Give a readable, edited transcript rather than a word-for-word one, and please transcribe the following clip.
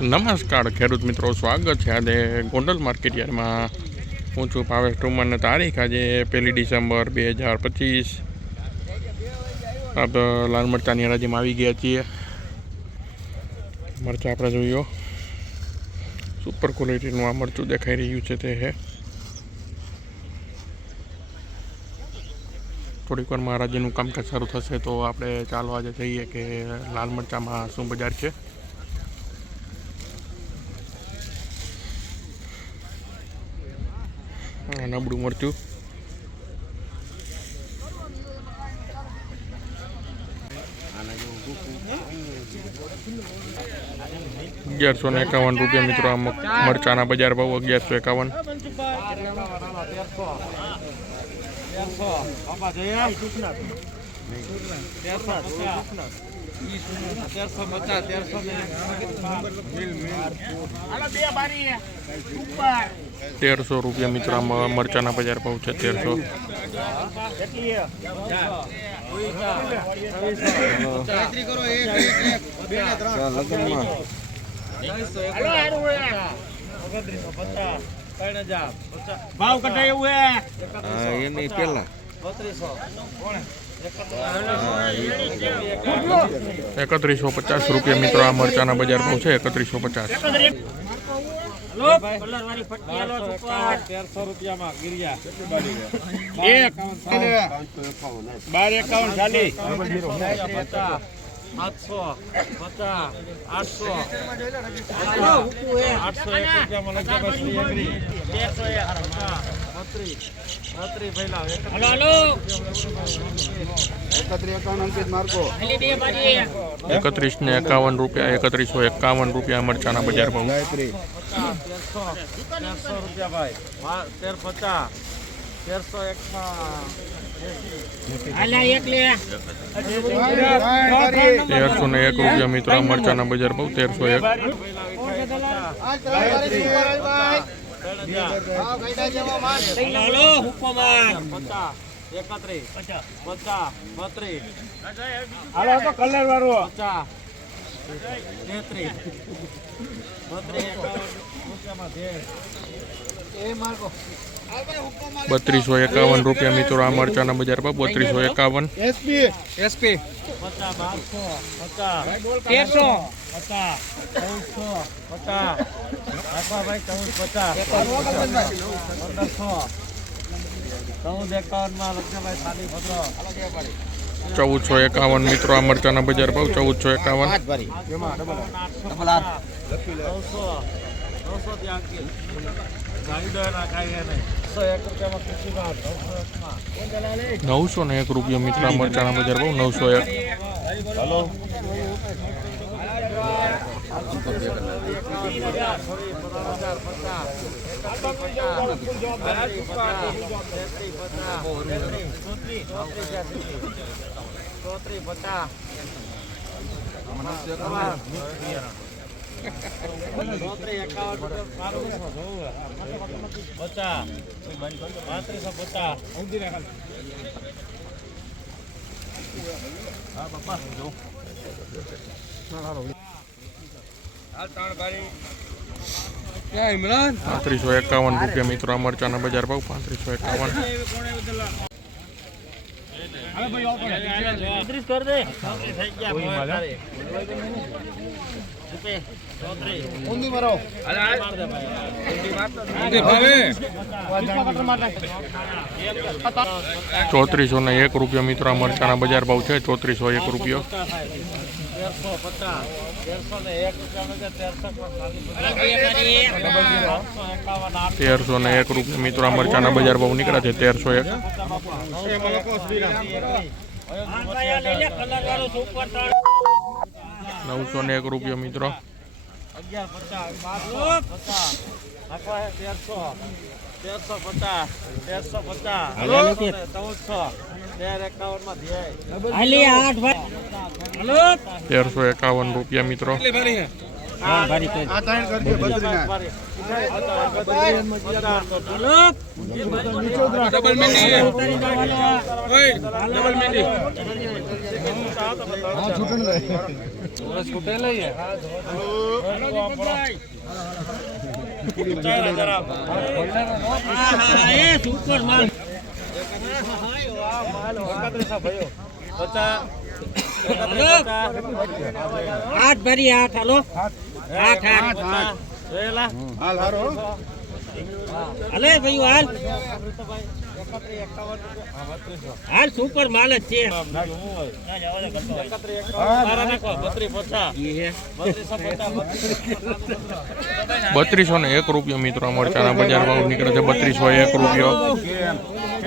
નમસ્કાર ખેડૂત મિત્રો, સ્વાગત છે આજે ગોંડલ માર્કેટ યાર્ડમાં. હું છું ભાવેશ ઠુમરની. તારીખ આજે 1 ડિસેમ્બર 2025. આપણે લાલ મરચાંની હરાજીમાં આવી ગયા છીએ. મરચાં આપણે જોયો, સુપર ક્વોલિટીનું આ મરચું દેખાઈ રહ્યું છે. તે છે થોડીક વારમાં હરાજીનું કામકાજ શરૂ થશે તો આપણે ચાલો આજે જઈએ કે લાલ મરચાંમાં શું બજાર છે. નબળું મરચું 1151 રૂપિયા મિત્રો. આ મરચાના બજાર ભાવ 1151. ₹1300 મિત્રો. આ મરચાના બજાર ભાવ છે 1300. ભાવ કટાય એવું હે એની પેલા 3150 રૂપિયા મિત્રો. આ મરચાના બજાર ભાવ છે 3150. ₹1300 રૂપિયામાં ગિરિયા 1251 ખાલી 700 50 800 રૂપિયામાં લગભગ 3151 રૂપિયા. 3151 રૂપિયા મરચાના બજાર ભાવ. 1300 રૂપિયા ભાઈ 1350 1301 રૂપિયા મિત્રો. આ મરચાના બજાર ભાવ 1301. 3251 રૂપિયા મિત્રો. આ મરચાના બજાર ભાવ 3251. એસપી 1451 મિત્રો. આ મરચાના બજાર ભાવ 1451. 901 રૂપિયા મિત્રો. આ મરચાના બજાર ભાવ 901. ઇમરાન 3551 રૂપિયા મિત્રો. આ મરચાના બજાર ભાવ 3551. ₹3401 રૂપિયા મિત્રો. આ મરચાના બજાર ભાવ છે 3401 રૂપિયા. 1301 રૂપિયા મિત્રો. આ મરચાના બજાર ભાવ નીકળ્યા છે 1301. 901 રૂપિયા મિત્રો. 1351 રૂપિયા મિત્રો. આઠ ભરી આઠ હાલો આઠ આઠ હાલે ભાઈ હાલ હાલ સુપર માલ જ છે ₹3201 મિત્રો મરચાના બજાર ભાવ નીકળે છે ₹3201